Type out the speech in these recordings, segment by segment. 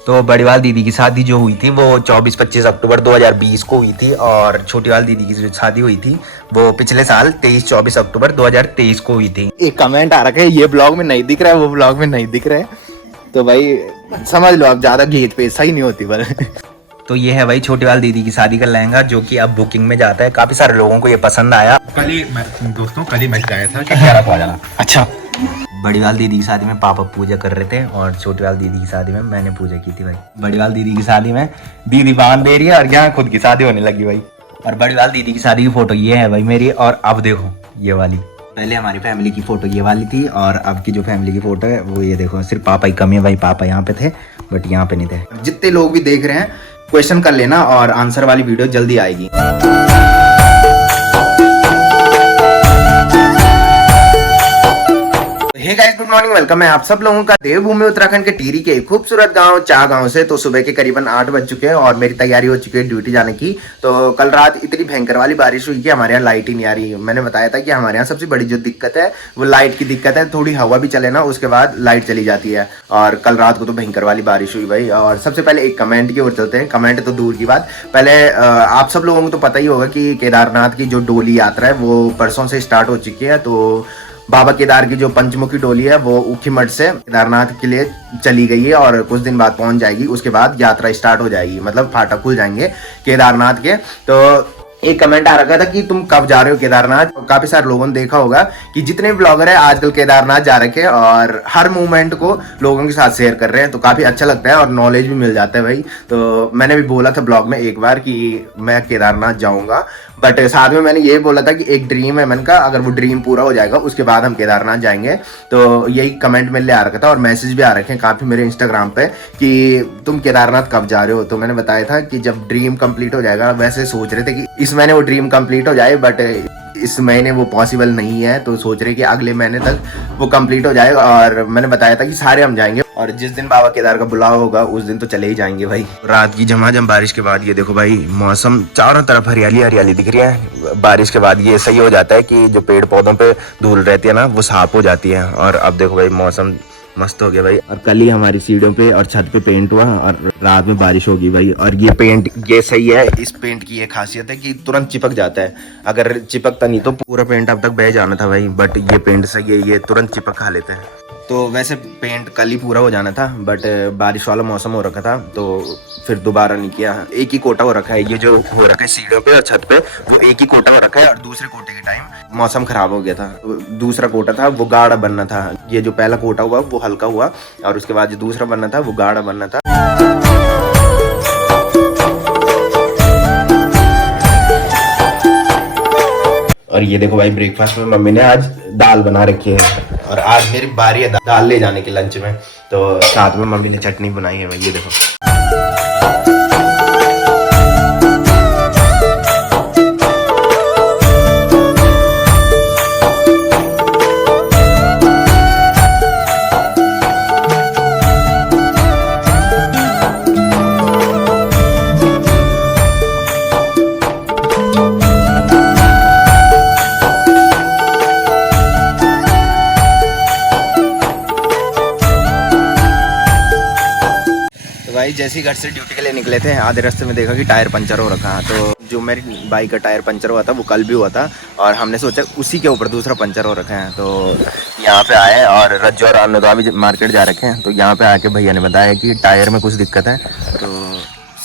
तो बड़ी वाली दीदी की शादी जो हुई थी वो 24-25 अक्टूबर 2020 को हुई थी, और छोटी वाली दीदी की जो शादी हुई थी वो पिछले साल 23-24 अक्टूबर 2023 को हुई थी। एक कमेंट आ रखा है, ये ब्लॉग में नहीं दिख रहा है, वो ब्लॉग में नहीं दिख रहा है, तो भाई समझ लो आप, ज्यादा घेत पे सही नहीं होती पर। तो ये है भाई छोटी वाली दीदी की शादी का लहंगा, जो कि अब बुकिंग में जाता है। काफी सारे लोगों को ये पसंद आया। कल ही मैच आया था कि 11 को आ जाना। अच्छा, बड़ी वाली दीदी की शादी में पापा पूजा कर रहे थे, और छोटी वाली दीदी की शादी में मैंने पूजा की थी भाई। बड़ी वाली दीदी की शादी में दीदी बांध दे रही है, और यहाँ खुद की शादी होने लगी भाई। और बड़ी वाली दीदी की शादी की फोटो ये है भाई मेरी, और अब देखो ये वाली। पहले हमारी फैमिली की फोटो ये वाली थी, और अब की जो फैमिली की फोटो है वो ये देखो। सिर्फ पापा ही कमी है भाई, पापा यहाँ पे थे बट यहाँ पे नहीं थे। जितने लोग भी देख रहे हैं क्वेश्चन कर लेना, और आंसर वाली वीडियो जल्दी आएगी। Hey guys, good morning, welcome है आप सब लोगों का देवभूमि उत्तराखंड के टिहरी के खूबसूरत गांव चा गांव से। तो सुबह के करीबन 8 बज चुके हैं और मेरी तैयारी हो चुकी है ड्यूटी जाने की। तो कल रात इतनी भयंकर वाली बारिश हुई कि हमारे यहाँ लाइट ही नहीं आ रही। मैंने बताया था कि हमारे यहाँ सबसे बड़ी जो दिक्कत है वो लाइट की दिक्कत है। थोड़ी हवा भी चले ना, उसके बाद लाइट चली जाती है। और कल रात को तो भयंकर वाली बारिश हुई भाई। और सबसे पहले एक कमेंट की ओर चलते हैं। कमेंट तो दूर की बात, पहले आप सब लोगों को तो पता ही होगा कि केदारनाथ की जो डोली यात्रा है वो परसों से स्टार्ट हो चुकी है। तो बाबा केदार की जो पंचमुखी डोली है वो ऊखीमठ से केदारनाथ के लिए चली गई है, और कुछ दिन बाद पहुंच जाएगी। उसके बाद यात्रा स्टार्ट हो जाएगी, मतलब फाटक खुल जाएंगे केदारनाथ के। तो एक कमेंट आ रखा था कि तुम कब जा रहे हो केदारनाथ। काफी सारे लोगों ने देखा होगा कि जितने ब्लॉगर है आजकल केदारनाथ जा रखे हैं, और हर मूवमेंट को लोगों के साथ शेयर कर रहे हैं। तो काफी अच्छा लगता है और नॉलेज भी मिल जाता है भाई। तो मैंने भी बोला था ब्लॉग में एक बार कि मैं केदारनाथ जाऊंगा, बट साथ में मैंने ये बोला था कि एक ड्रीम है मन का, अगर वो ड्रीम पूरा हो जाएगा उसके बाद हम केदारनाथ जाएंगे। तो यही कमेंट मेरे लिए आ रखा था, और मैसेज भी आ रखे हैं काफी मेरे इंस्टाग्राम पे कि तुम केदारनाथ कब जा रहे हो। तो मैंने बताया था कि जब ड्रीम कंप्लीट हो जाएगा। वैसे सोच रहे थे कि इस महीने वो ड्रीम कंप्लीट हो जाए, बट इस महीने वो पॉसिबल नहीं है। तो सोच रहे कि अगले महीने तक वो कंप्लीट हो जाएगा। और मैंने बताया था कि सारे हम जाएंगे, और जिस दिन बाबा केदार का बुलावा होगा उस दिन तो चले ही जाएंगे भाई। रात की झमाझम बारिश के बाद ये देखो भाई, मौसम चारों तरफ हरियाली हरियाली दिख रही है। बारिश के बाद ये सही हो जाता है कि जो पेड़ पौधों पे धूल रहती है ना वो साफ हो जाती है। और अब देखो भाई मौसम मस्त हो गया भाई। और कल ही हमारी सीढ़ियों पे और छत पे पेंट हुआ, और रात में बारिश होगी भाई। और ये पेंट ये सही है, इस पेंट की ये खासियत है कि तुरंत चिपक जाता है। अगर चिपकता नहीं तो पूरा पेंट अब तक बह जाना था भाई, बट ये पेंट सही है, ये तुरंत चिपक खा लेते हैं। तो वैसे पेंट कल ही पूरा हो जाना था, बट बारिश वाला मौसम हो रखा था तो फिर दोबारा नहीं किया। एक ही कोटा हो रखा है, ये जो हो रखा है सीढ़ियों पे और छत पे वो एक ही कोटा हो रखा है। और दूसरे कोटे के टाइम मौसम खराब हो गया था। दूसरा कोटा था वो गाढ़ा बनना था। ये जो पहला कोटा हुआ वो हल्का हुआ, और उसके बाद जो दूसरा बनना था वो गाढ़ा बनना था। और ये देखो भाई, ब्रेकफास्ट में मम्मी ने आज दाल बना रखी है, और आज मेरी बारी है दाल ले जाने की लंच में। तो साथ में मम्मी ने चटनी बनाई है भाई, ये देखो। भाई जैसे ही घर से ड्यूटी के लिए निकले थे, आधे रास्ते में देखा कि टायर पंचर हो रखा है। तो जो मेरी बाइक का टायर पंचर हुआ था वो कल भी हुआ था, और हमने सोचा उसी के ऊपर दूसरा पंचर हो रखा है। तो यहाँ पे आए, और रज्जू और अनुदा भी मार्केट जा रखे हैं। तो यहाँ पे आके भैया ने बताया कि टायर में कुछ दिक्कत है। तो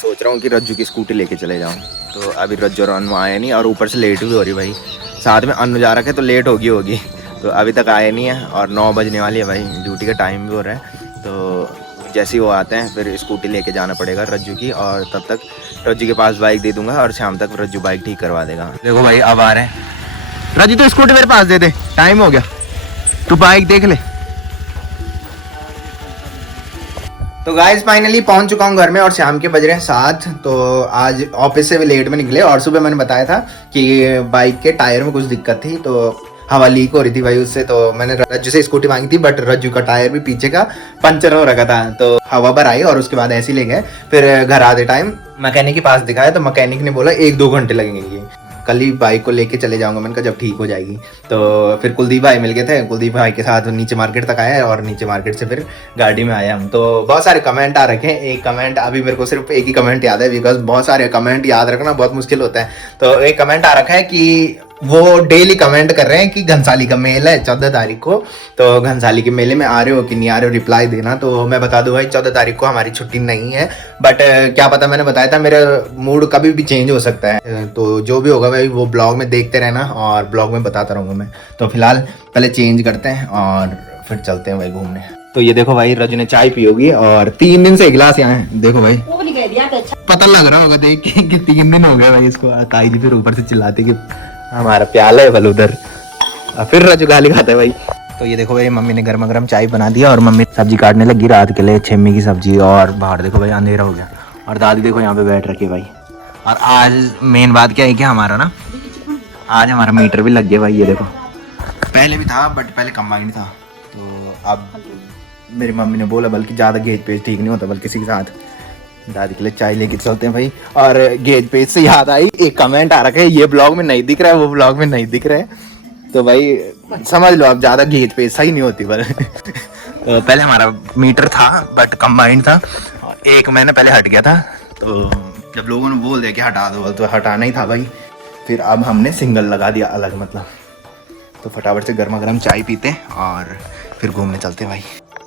सोच रहा हूँ कि रज्जू की स्कूटी लेके चले जाऊँ। तो अभी रज्जू और अनु आए नहीं, और ऊपर से लेट भी हो रही भाई। साथ में अनु जा रखे तो लेट होगी। तो अभी तक आए नहीं है, और 9 बजने वाली है भाई, ड्यूटी का टाइम भी हो रहा है। तो जैसे ही वो आते हैं फिर स्कूटी लेके जाना पड़ेगा रज्जू की, और तब तक रज्जू के पास बाइक दे दूंगा, और शाम तक रज्जू बाइक ठीक करवा देगा। देखो भाई अब आ रहे हैं। रज्जू तो स्कूटी मेरे पास दे दे, टाइम हो गया, तू बाइक देख ले। तो गाइस फाइनली पहुंच चुका हूं घर में, और शाम के बज रहे हैं 7। तो आज ऑफिस से भी लेट में निकले, और सुबह मैंने बताया था कि बाइक के टायर में कुछ दिक्कत थी, तो हवा लीक हो रही थी भाई उससे। तो मैंने रज्जू से स्कूटी मांगी थी, बट रज्जू का टायर भी पीछे का पंचर हो रखा था। तो हवा भर आई, और उसके बाद ऐसे ही ले गए। फिर घर आते टाइम मैकेनिक के पास दिखाया, तो मैकेनिक ने बोला 1-2 घंटे लगेंगे। कल ही बाइक को लेके चले जाऊंगा, मैंने कहा जब ठीक हो जाएगी। तो फिर कुलदीप भाई मिल गए थे, कुलदीप भाई के साथ नीचे मार्केट तक आया और नीचे मार्केट से फिर गाड़ी में आया हम। तो बहुत सारे कमेंट आ रखे हैं, एक कमेंट अभी मेरे को सिर्फ एक ही कमेंट याद है, बिकॉज बहुत सारे कमेंट याद रखना बहुत मुश्किल होता है। तो एक कमेंट आ रखा है कि वो डेली कमेंट कर रहे हैं कि घनसाली का मेला है 14 तारीख को, तो घनसाली के मेले में आ रहे हो कि नहीं आ रहे हो, रिप्लाई देना। तो मैं बता दूं भाई 14 तारीख को हमारी छुट्टी नहीं है, बट क्या पता, मैंने बताया था मेरा मूड कभी भी चेंज हो सकता है। तो जो भी होगा भाई वो ब्लॉग में देखते रहना और ब्लॉग में बताता रहूँगा मैं। तो फिलहाल पहले चेंज करते हैं और फिर चलते हैं भाई घूमने। तो ये देखो भाई रजू ने चाय पी होगी और 3 दिन से गिलास यहाँ है, देखो भाई पता लग रहा होगा देख के कि 3 दिन हो गए भाई इसको। काई जी फिर ऊपर से चिल्लाते कि हमारा प्याला है बल उधर, फिर रजू गाली खाता है भाई। तो ये देखो भाई मम्मी ने गर्मा गर्म चाय बना दिया और मम्मी सब्जी काटने लगी रात के लिए, छेमी की सब्जी। और बाहर देखो भाई अंधेरा हो गया और दादी देखो यहाँ पे बैठ रखी है भाई। और आज मेन बात क्या है कि हमारा ना आज हमारा मीटर भी लग गया भाई, ये देखो। पहले भी था बट पहले कंबाइंड था, तो अब मेरी मम्मी ने बोला बल्कि ज़्यादा गेज पेज ठीक नहीं होता, बल्कि किसी के साथ दादी के लिए चाय लेके चलते हैं भाई। और गेज पेज से याद आई, एक कमेंट आ रखा है ये ब्लॉग में नहीं दिख रहा है, वो ब्लॉग में नहीं दिख रहा है, तो भाई समझ लो आप ज़्यादा गेज पेज सही नहीं होती पर तो पहले हमारा मीटर था बट कंबाइंड था, एक महीने पहले हट गया था। तो जब लोगों ने बोल दिया कि हटा दो तो हटाना ही था भाई, फिर अब हमने सिंगल लगा दिया अलग मतलब। तो फटाफट से गर्मा गर्म चाय पीते और फिर घूमने चलते हैं भाई।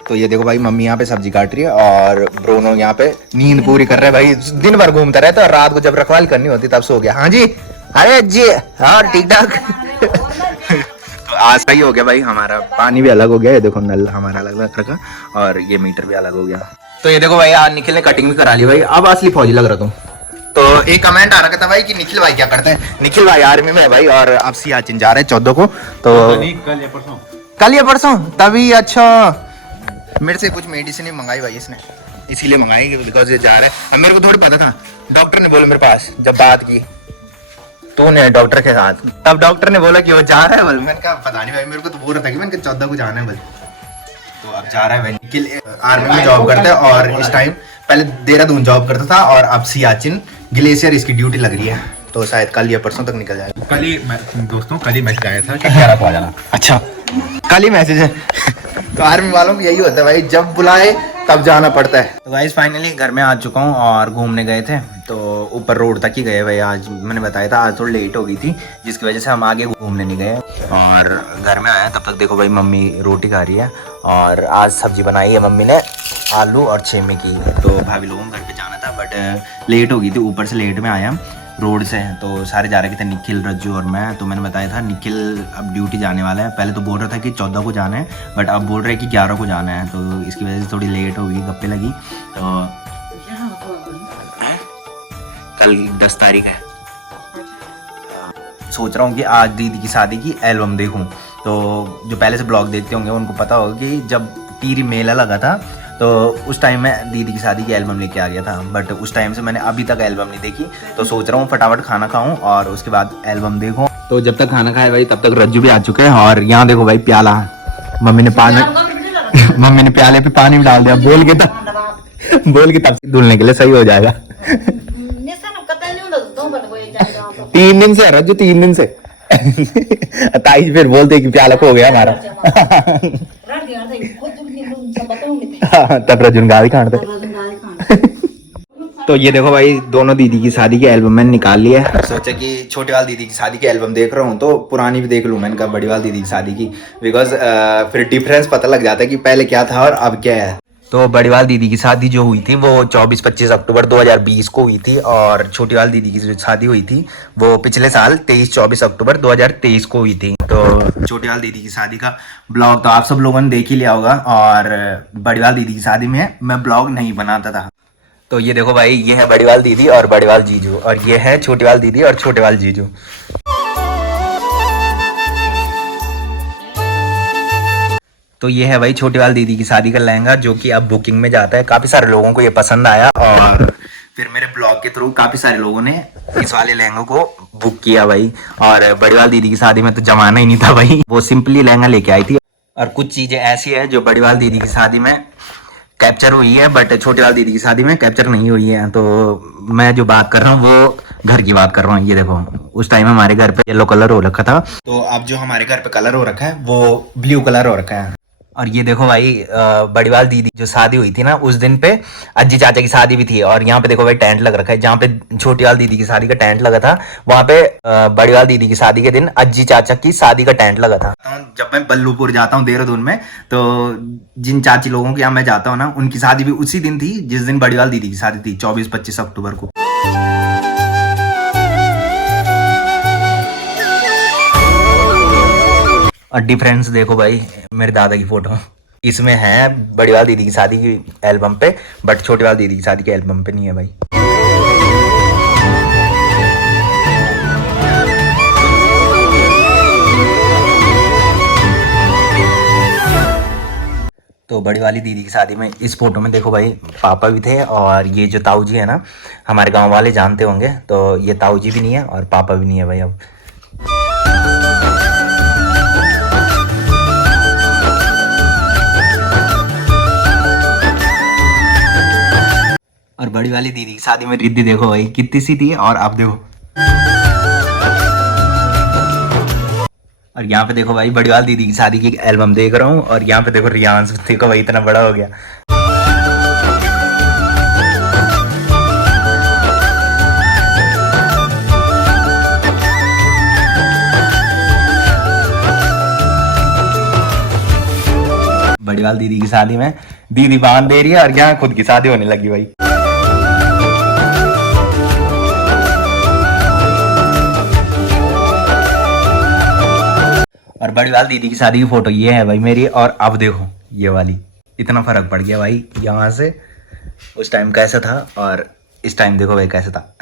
तो ये देखो भाई मम्मी यहाँ पे सब्जी काट रही है और ब्रोनो यहाँ पे नींद पूरी कर रहे हैं भाई। दिन भर घूमता रहता है और रात को जब रखवाली करनी होती तब सो गया। हाँ जी, अरे जी हाँ ठीक ठाक तो आज सही हो गया भाई, हमारा पानी भी अलग हो गया, ये देखो नल हमारा अलग अलग रखा और ये मीटर भी अलग हो गया। तो ये देखो भाई आज निखिल ने कटिंग भी करा ली भाई, अब असली फौजी लग रहा तुम। तो एक कमेंट आ रखा था भाई कि निखिल भाई क्या करते हैं। निखिल भाई आर्मी में है भाई और अब सियाचिन जा रहे हैं 14 को। तो कल या परसों तभी। अच्छा मेरे से कुछ मेडिसिन ही मंगाई भाई इसने, इसीलिए मंगाई बिकॉज ये जा रहा है। अब मेरे को थोड़ी पता था, डॉक्टर ने बोला मेरे पास जब बात की तूने डॉक्टर के साथ, तब डॉक्टर ने बोला कि वो जा रहा है बल। मैंने कहा पता नहीं भाई, मेरे को तो बोल रहा था कि मैंने 14 को जाना है बल। तो अब जा रहा है भाई। निखिल आर्मी में जॉब करता है और इस टाइम पहले देहरादून जॉब करता था और अब सियाचिन ग्लेशियर इसकी ड्यूटी लग रही है, तो शायद कल या परसों तक निकल जाएगा। कल ही दोस्तों कल ही मैसेज आया था कि 11 को आ जाना। अच्छा कल ही मैसेज है तो आर्मी वालों को यही होता है भाई, जब बुलाए तब जाना पड़ता है। तो गाइस फाइनली घर में आ चुका हूँ और घूमने गए थे तो ऊपर रोड तक ही गए भाई। आज मैंने बताया था आज थोड़ी लेट हो गई थी जिसकी वजह से हम आगे घूमने नहीं गए। और घर में आया तब तक देखो भाई मम्मी रोटी खा रही है और आज सब्जी बनाई है मम्मी ने आलू और छेमे की। तो भाभी लोगों को घर पे जाना था बट लेट हो गई थी, ऊपर से लेट में आया रोड से। तो सारे जा रहे थे निखिल रज्जू और मैं। तो मैंने बताया था निखिल अब ड्यूटी जाने वाला है, पहले तो बोल रहा था कि 14 को जाना है बट अब बोल रहे हैं कि 11 को जाना है। तो इसकी वजह से थोड़ी लेट हो गई, गप्पे लगी। तो कल 10 तारीख है, सोच रहा हूँ कि आज दीदी की शादी की एल्बम देखूँ। तो जो पहले से ब्लॉग देखते होंगे उनको पता होगा कि जब टीरी मेला लगा था तो उस टाइम मैं दीदी की शादी की एल्बम लेके आ गया था, बट उस टाइम से मैंने अभी तक एल्बम नहीं देखी। तो सोच रहा हूँ फटाफट खाना खाऊं और उसके बाद एल्बम देखूं। तो जब तक खाना खाए भाई तब तक रज्जू भी आ चुके हैं। और यहाँ देखो भाई प्याला, मम्मी ने पानी मम्मी ने प्याले पे पानी भी डाल दिया, बोल के तब धुलने के लिए सही हो जाएगा। 3 दिन से रज्जू, 3 दिन से ताई फिर बोलते कि प्याला हो गया हमारा तब रजुन गाली काट दे। तो ये देखो भाई दोनों दीदी की शादी की एल्बम मैंने निकाल लिया है। सोचा कि छोटे वाली दीदी की शादी की एल्बम देख रहा हूँ तो पुरानी भी देख लूँ। मैंने कहा बड़ी वाली दीदी की शादी की, बिकॉज फिर डिफरेंस पता लग जाता है कि पहले क्या था और अब क्या है। तो बड़ी वाली दीदी की शादी जो हुई थी वो 24-25 अक्टूबर 2020 को हुई थी और छोटी वाली दीदी की जो शादी हुई थी वो पिछले साल 23-24 अक्टूबर 2023 को हुई थी। तो छोटी वाली दीदी की शादी का ब्लॉग तो आप सब लोगों ने देख ही लिया होगा और बड़ी वाली दीदी की शादी में मैं ब्लॉग नहीं बनाता था। तो ये देखो भाई ये है बड़ी वाली दीदी और बड़ी वाली जीजू और ये है छोटी वाली दीदी और छोटे वाली जीजू। तो ये है भाई छोटी वाली दीदी की शादी का लहंगा जो कि अब बुकिंग में जाता है। काफी सारे लोगों को ये पसंद आया और फिर मेरे ब्लॉग के थ्रू काफी सारे लोगों ने इस वाले लहंगे को बुक किया भाई। और बड़ी वाली दीदी की शादी में तो जमाना ही नहीं था भाई, वो सिंपली लहंगा लेके आई थी। और कुछ चीजें ऐसी है जो बड़ी वाली दीदी की शादी में कैप्चर हुई है बट छोटी वाली दीदी की शादी में कैप्चर नहीं हुई है। तो मैं जो बात कर रहा हूँ वो घर की बात कर रहा हूँ। ये देखो उस टाइम हमारे घर पे येलो कलर हो रखा था, तो अब जो हमारे घर पे कलर हो रखा है वो ब्लू कलर हो रखा है। और ये देखो भाई बड़ीवाल दीदी जो शादी हुई थी ना उस दिन पे अज्जी चाचा की शादी भी थी। और यहाँ पे देखो भाई टेंट लग रखा है, जहाँ पे छोटीवाल दीदी की शादी का टेंट लगा था वहाँ पे बड़ीवाल दीदी की शादी के दिन अज्जी चाचा की शादी का टेंट लगा था। जब मैं बल्लूपुर जाता हूँ देहरादून में, तो जिन चाची लोगों के यहाँ मैं जाता हूँ ना, उनकी शादी भी उसी दिन थी जिस दिन बड़ीवाल दीदी की शादी थी, 24-25 अक्टूबर को। और डिफरेंस देखो भाई मेरे दादा की फोटो इसमें है बड़ीवाल दीदी की शादी की एल्बम पे, बट छोटीवाल दीदी की शादी के एल्बम पे नहीं है भाई। तो बड़ी वाली दीदी की शादी में इस फोटो में देखो भाई पापा भी थे, और ये जो ताऊ जी है ना हमारे गांव वाले जानते होंगे, तो ये ताऊ जी भी नहीं है और पापा भी नहीं है भाई अब। और बड़ी वाली दीदी की शादी में रिद्धि देखो भाई कितनी सी थी, और अब देखो। और यहाँ पे देखो भाई बड़ी वाली दीदी की शादी की एल्बम देख रहा हूँ, और यहाँ पे देखो रियांश देखो भाई इतना बड़ा हो गया। बड़ी वाली दीदी की शादी में दीदी बांध दे रही है और यहाँ खुद की शादी होने लगी भाई। और बड़ी वाली दीदी की शादी की फोटो ये है भाई मेरी, और अब देखो ये वाली, इतना फर्क पड़ गया भाई यहाँ से। उस टाइम कैसा था और इस टाइम देखो भाई कैसा था।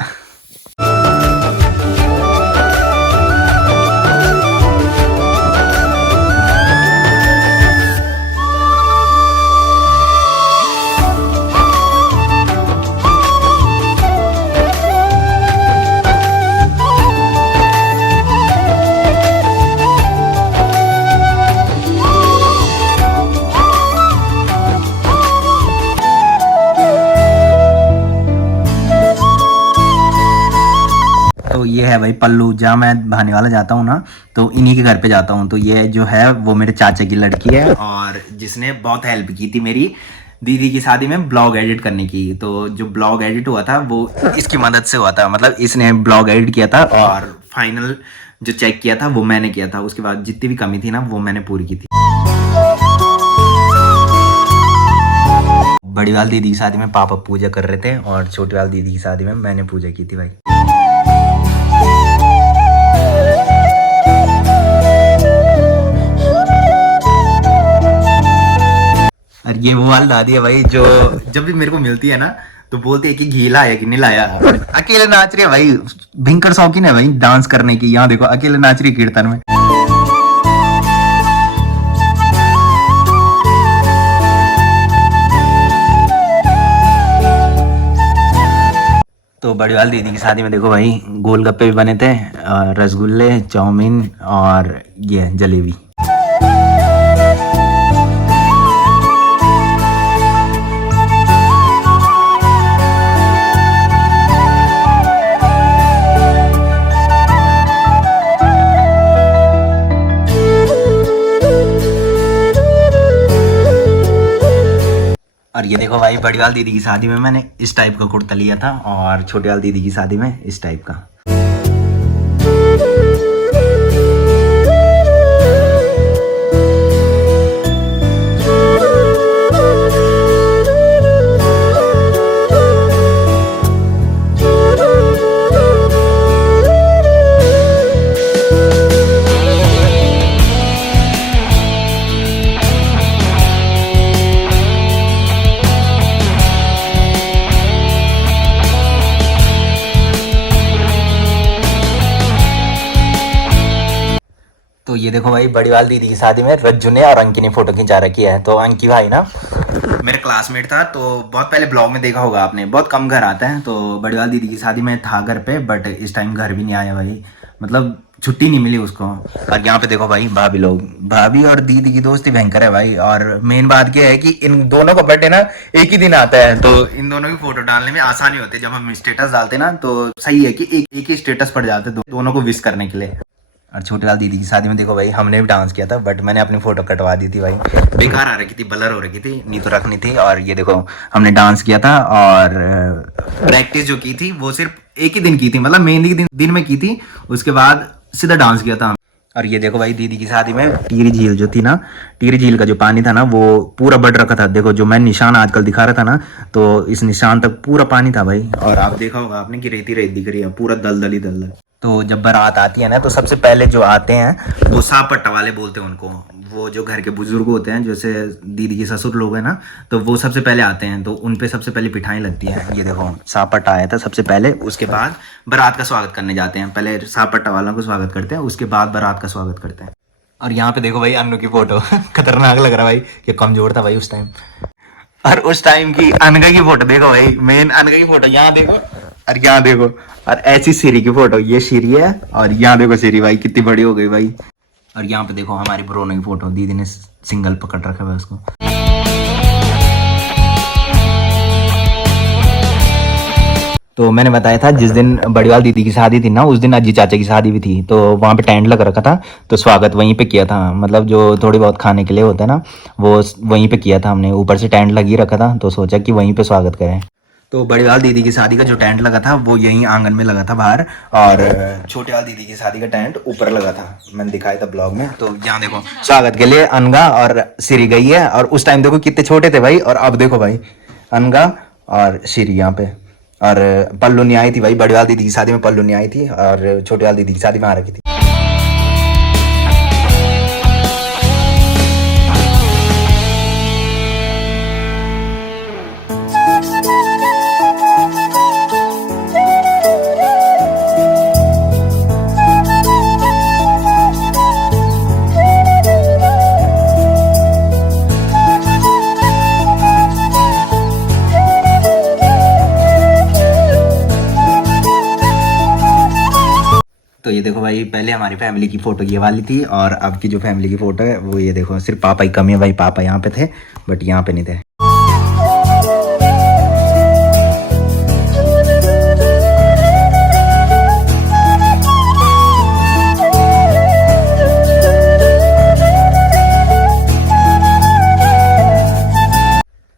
तो ये है भाई पल्लू, जहाँ मैं बहाने वाला जाता हूँ ना तो इन्हीं के घर पे जाता हूँ। तो ये जो है वो मेरे चाचा की लड़की है, और जिसने बहुत हेल्प की थी मेरी दीदी की शादी में ब्लॉग एडिट करने की। तो जो ब्लॉग एडिट हुआ था वो इसकी मदद से हुआ था, मतलब इसने ब्लॉग एडिट किया था और फाइनल जो चेक किया था वो मैंने किया था। उसके बाद जितनी भी कमी थी ना वो मैंने पूरी की थी। बड़ी वाली दीदी की शादी में पापा पूजा कर रहे थे, और छोटी वाली दीदी की शादी में मैंने पूजा की थी भाई। और ये वो वाली दादी है भाई जो जब भी मेरे को मिलती है ना तो बोलती है कि घी लाया कि नहीं लाया। अकेले नाच रही है भाई, भयंकर शौकीन है भाई डांस करने की। यहाँ देखो अकेले नाच रही है कीर्तन में। तो बड़ी वाली दीदी की शादी में देखो भाई गोलगप्पे भी बने थे, रसगुल्ले, चाउमीन और ये जलेबी। और ये देखो भाई बड़ी वाली दीदी की शादी में मैंने इस टाइप का कुर्ता लिया था, और छोटी वाली दीदी की शादी में इस टाइप का। तो ये देखो भाई बड़ी वाली दीदी की शादी में रज्जू ने और अंकी ने फोटो खिंचा रखी है। तो अंकी भाई ना मेरे क्लासमेट था, तो बहुत पहले ब्लॉग में देखा होगा आपने, बहुत कम घर आता है। तो बड़ी वाली दीदी की शादी में था घर पे, बट इस टाइम घर भी नहीं आया भाई। मतलब छुट्टी नहीं मिली उसको। और यहाँ पे देखो भाई भाभी लोग, भाभी और दीदी की दोस्ती भयंकर है भाई। और मेन बात क्या है कि इन दोनों का बर्थडे ना एक ही दिन आता है, तो इन दोनों की फोटो डालने में आसानी होती है। जब हम स्टेटस डालते ना तो सही है कि एक ही स्टेटस पड़ जाते दोनों को विश करने के लिए। और छोटे लाल दीदी की शादी में देखो भाई हमने भी डांस किया था, बट मैंने अपनी फोटो कटवा दी थी भाई, बेकार आ रही थी, ब्लर हो रही थी, नहीं तो रखनी थी। और ये देखो हमने डांस किया था, और प्रैक्टिस जो की थी वो सिर्फ एक ही दिन की थी, मतलब मेहंदी के दिन में की थी, उसके बाद सीधा डांस किया था। और ये देखो भाई दीदी की शादी में टिहरी झील जो थी ना, टिहरी झील का जो पानी था ना वो पूरा बढ़ रखा था। देखो जो मैं निशान आजकल दिखा रहा था ना, तो इस निशान तक पूरा पानी था भाई। और आप देखा होगा आपने कि रेती रेत दिख रही है, पूरा दलदल ही दलदल। तो जब बारात आती है ना तो सबसे पहले जो आते हैं वो सांप पट्टा वाले बोलते हैं उनको। वो जो घर के बुजुर्ग होते हैं, जैसे दीदी के ससुर लोग हैं ना, तो वो सबसे पहले आते हैं, तो उन पे सबसे पहले पिठाई लगती है। ये देखो सांप पट्टा आया था सबसे पहले, उसके बाद बारात का स्वागत करने जाते हैं। पहले सांप पट्टा वालों को स्वागत करते हैं, उसके बाद बारात का स्वागत करते हैं। और यहाँ पे देखो भाई अन्नू की फोटो खतरनाक लग रहा है भाई, कि कमजोर था भाई उस टाइम। और उस टाइम की अनघा की फोटो देखो भाई, मेन अनघा की फोटो यहाँ देखो, और यहाँ देखो। और ऐसी सीरी की फोटो, ये सीरी है, और यहाँ देखो सीरी भाई कितनी बड़ी हो गई भाई। और यहाँ पे देखो हमारी ब्रोनो की फोटो, दीदी ने सिंगल पकड़ रखा है उसको। तो मैंने बताया था जिस दिन बड़ीवाल दीदी की शादी थी ना, उस दिन अजी चाचा की शादी भी थी, तो वहाँ पे टेंट लग रखा था, तो स्वागत वहीं पे किया था। मतलब जो थोड़ी बहुत खाने के लिए होता है ना, वो वहीं पे किया था हमने। ऊपर से टेंट लगी रखा था, तो सोचा कि वहीं पे स्वागत करें। तो बड़ीवाल दीदी की शादी का जो टेंट लगा था वो यहीं आंगन में लगा था बाहर, और छोटे वाल दीदी की शादी का टेंट ऊपर लगा था, मैंने दिखाया था ब्लॉग में। तो यहाँ देखो स्वागत के लिए अनगा और सिरी गई है, और उस टाइम देखो कितने छोटे थे भाई, और अब देखो भाई अनगा और सिरी यहाँ पे। और पल्लू नहीं आई थी भाई, बड़ीवाल दीदी की शादी में पल्लू नहीं आई थी, और छोटे वाल दीदी की शादी में आ रखी थी। तो ये देखो भाई पहले हमारी फैमिली की फोटो ये वाली थी, और अब की जो फैमिली की फोटो है वो ये देखो। सिर्फ पापा ही कमी है भाई, पापा यहाँ पे थे बट यहाँ पे नहीं थे।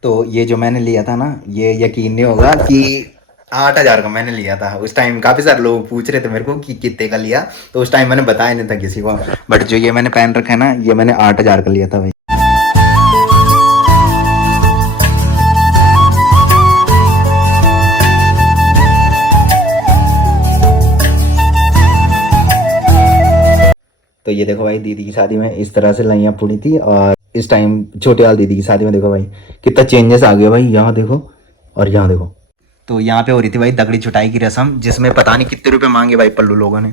तो ये जो मैंने लिया था ना, ये यकीन नहीं होगा कि 8,000 का मैंने लिया था। उस टाइम काफी सारे लोग पूछ रहे थे मेरे को कि कितने का लिया, तो उस टाइम मैंने बताया नहीं था किसी को, बट जो ये मैंने पहन रखा है ना, ये मैंने 8,000 का लिया था भाई। तो ये देखो भाई दीदी की शादी में इस तरह से लाइयाँ पूरी थी, और इस टाइम छोटे वाल दीदी की शादी में देखो भाई कितना चेंजेस आ गया भाई। यहाँ देखो और यहाँ देखो। तो यहाँ पे हो रही थी भाई दगड़ी छुटाई की रस्म, जिसमें पता नहीं कितने रुपए मांगे भाई पल्लू लोगों ने।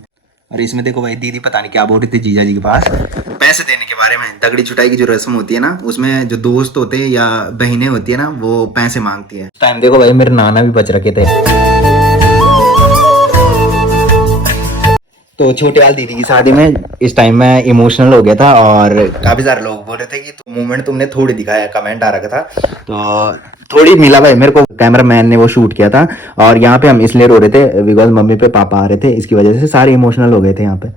और इसमें देखो भाई दीदी पता नहीं क्या बोल रही थी जीजा जी के पास पैसे देने के बारे में। दगड़ी छुटाई की जो रस्म होती है ना, उसमें जो दोस्त होते हैं या बहनें होती है ना, वो पैसे मांगती है। टाइम देखो भाई मेरे नाना भी बच रखे थे। तो छोटे वाल दीदी की शादी में इस टाइम मैं इमोशनल हो गया था, और काफी सारे लोग बोल रहे थे कि मूवमेंट तुमने थोड़ी दिखाया, कमेंट आ रखा था, तो थोड़ी मिला भाई मेरे को। कैमरा मैन ने वो शूट किया था, और यहाँ पे हम इसलिए रो रहे थे बिकॉज मम्मी पे पापा आ रहे थे, इसकी वजह से सारे इमोशनल हो गए थे यहाँ पे।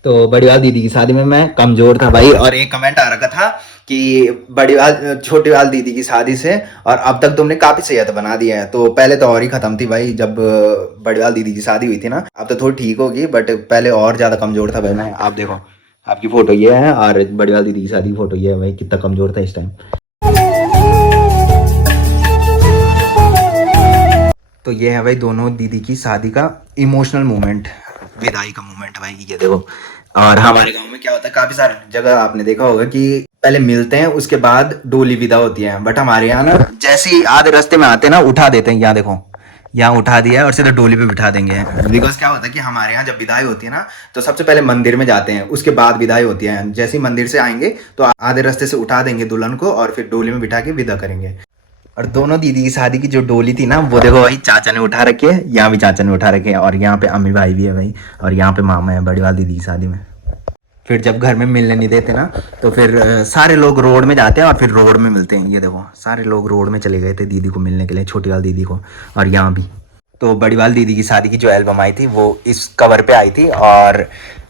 तो बड़ीवाल दीदी की शादी में मैं कमजोर था भाई, और एक कमेंट आ रखा था कि बड़ीवाल छोटी वाल दीदी की शादी से और अब तक तुमने काफी सेहत बना दिया है। तो पहले तो और ही खत्म थी भाई जब बड़ीवाल दीदी की शादी हुई थी ना, अब तो थोड़ी ठीक होगी, बट पहले और ज्यादा कमजोर था भाई मैं। आप देखो आपकी फोटो ये है, और बड़ीवाल दीदी की शादी की फोटो ये है भाई, कितना कमजोर था इस टाइम। तो ये है भाई दोनों दीदी की शादी का इमोशनल मोमेंट, विदाई का मोमेंट भाई, ये देखो। और हमारे गांव में क्या होता है, काफी सारे जगह आपने देखा होगा कि पहले मिलते हैं उसके बाद डोली विदा होती है, बट हमारे यहाँ ना जैसे ही आधे रास्ते में आते हैं ना उठा देते हैं। यहाँ देखो यहाँ उठा दिया है और सीधा डोली पे बिठा देंगे। बिकॉज क्या होता है कि हमारे यहाँ जब विदाई होती है ना, तो सबसे पहले मंदिर में जाते हैं, उसके बाद विदाई होती है। जैसे ही मंदिर से आएंगे तो आधे रास्ते से उठा देंगे दुल्हन को, और फिर डोली में बिठा के विदा करेंगे। और दोनों दीदी की शादी की जो डोली थी ना, वो देखो भाई चाचा ने उठा रखी है, यहाँ भी चाचा ने उठा रखे है, और यहाँ पे अम्मी भाई भी है भाई, और यहाँ पे मामा है बड़ी वाली दीदी की शादी में। फिर जब घर में मिलने नहीं देते ना, तो फिर सारे लोग रोड में जाते हैं और फिर रोड में मिलते हैं। ये देखो सारे लोग रोड में चले गए थे दीदी को मिलने के लिए, छोटी वाली दीदी को, और यहाँ भी। तो बड़ी वाली दीदी की शादी की जो एल्बम आई थी वो इस कवर पे आई थी, और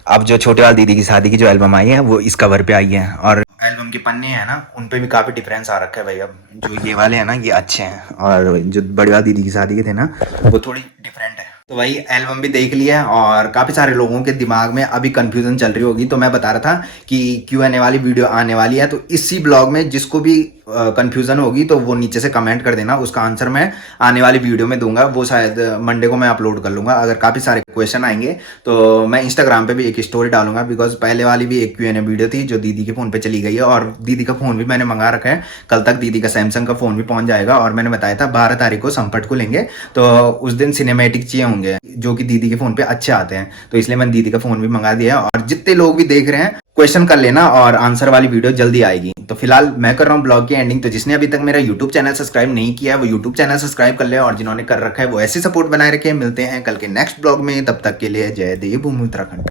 अब जो छोटे वाली दीदी की शादी की जो एल्बम आई है वो इस कवर पे आई है। और एल्बम के पन्ने हैं ना, उन पे भी काफ़ी डिफरेंस आ रखा है भाई। अब जो ये वाले हैं ना, ये अच्छे हैं, और जो बड़ी वाली दीदी की शादी के थे ना, वो थोड़ी डिफरेंट है। तो भाई एल्बम भी देख लिया, और काफ़ी सारे लोगों के दिमाग में अभी कंफ्यूजन चल रही होगी। तो मैं बता रहा था कि Q&A वाली वीडियो आने वाली है, तो इसी ब्लॉग में जिसको भी कंफ्यूजन होगी तो वो नीचे से कमेंट कर देना, उसका आंसर मैं आने वाली वीडियो में दूंगा। वो शायद मंडे को मैं अपलोड कर लूँगा। अगर काफ़ी सारे क्वेश्चन आएंगे तो मैं इंस्टाग्राम पे भी एक स्टोरी डालूंगा, बिकॉज पहले वाली भी एक Q&A वीडियो थी जो दीदी के फ़ोन पे चली गई है, और दीदी का फ़ोन भी मैंने मंगा रखा है। कल तक दीदी का सैमसंग का फ़ोन भी पहुँच जाएगा, और मैंने बताया था 12 तारीख को संपट को लेंगे, तो उस दिन सिनेमेटिक चाहिए होंगे जो कि दीदी के फ़ोन पे अच्छे आते हैं, तो इसलिए मैंने दीदी का फ़ोन भी मंगा दिया है। और जितने लोग भी देख रहे हैं क्वेश्चन कर लेना, और आंसर वाली वीडियो जल्दी आएगी। तो फिलहाल मैं कर रहा हूँ ब्लॉग की एंडिंग। तो जिसने अभी तक मेरा यूट्यूब चैनल सब्सक्राइब नहीं किया है वो यूट्यूब चैनल सब्सक्राइब कर ले, और जिन्होंने कर रखा है वो ऐसे सपोर्ट बनाए रखे। मिलते हैं कल के नेक्स्ट ब्लॉग में, तब तक के लिए जय देव भूमि उत्तराखंड।